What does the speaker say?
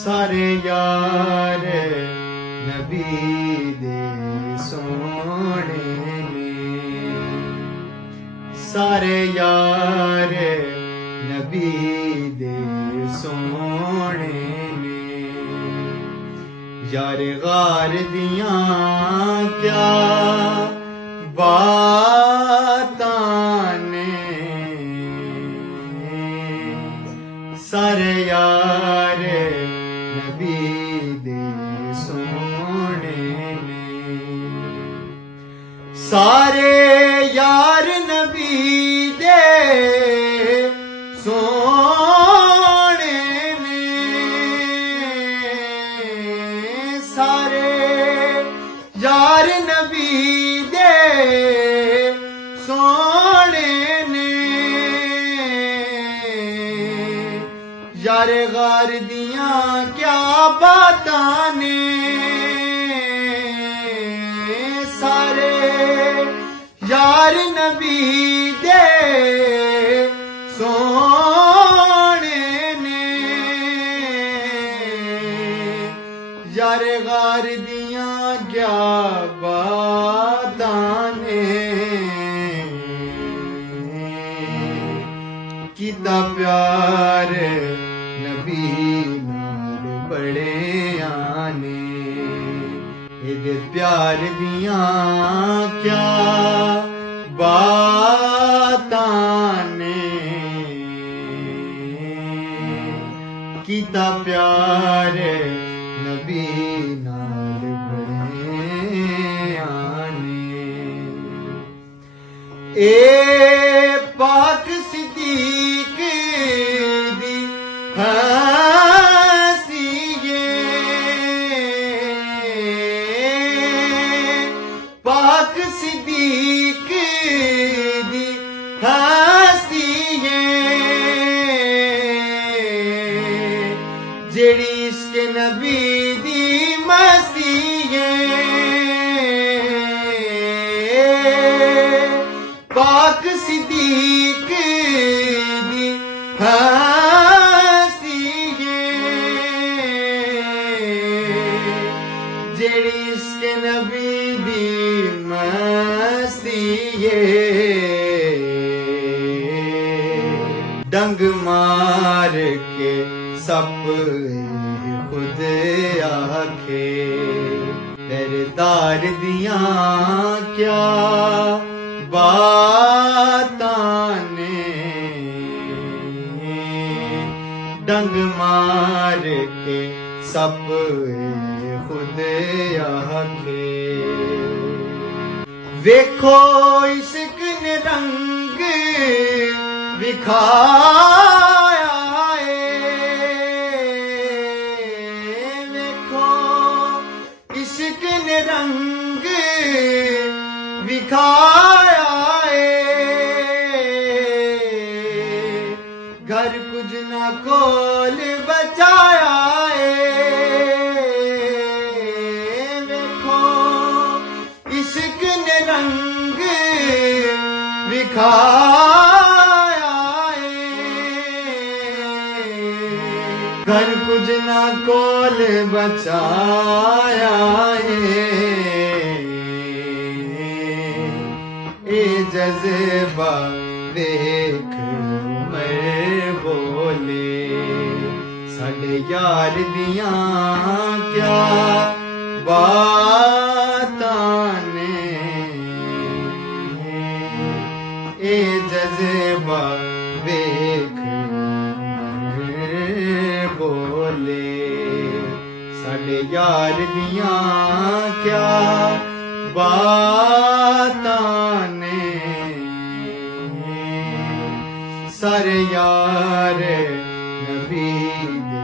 सारे यार नबी दे सोने ने, सारे यार नबी दे सोने ने। यार गार दियां क्या बातां ने, सारे यार नबी दे सोने ने। सारे यार नबी दे सोने ने, सारे यार नबी दे सोने ने। यार गार दियां क्या बातां ने, सारे यार नबी दे सोने ने। यार गार दियां क्या बातां ने, किता प्यार नबी नाल बड़े आने। एदे प्यार दियां क्या बातां ने, किता प्यार नबी नाल बड़े आने। ए पाक सिद्दीक दी हसीए, पाक सिद्दीक दी हसीए। जेड़ी इश्क नबी दी मस्ती है, पाक सिद्दीक दी हस्ती है। जेड़ी इश्क नबी दी मस्ती है। डंग मार के सप खुद आखे, पैरदार दियां क्या बातां ने। डंग मार के सप खुद आखे। वेखो इश्क ने रंग विखाया है, वेखो इश्क ने रंग विखाया है। घर कुछ ना कोल बचाया है, वेखो इश्क ने रंग विखाया है। घर कुछ ना कोल बचाया है। ए जज़्बा देख उमर बोले, साडे यार दियां क्या बातां ने। ए जज़्बा देख उमर बोले, साडे यार दियां क्या बातां ने। सारे यार नबी दे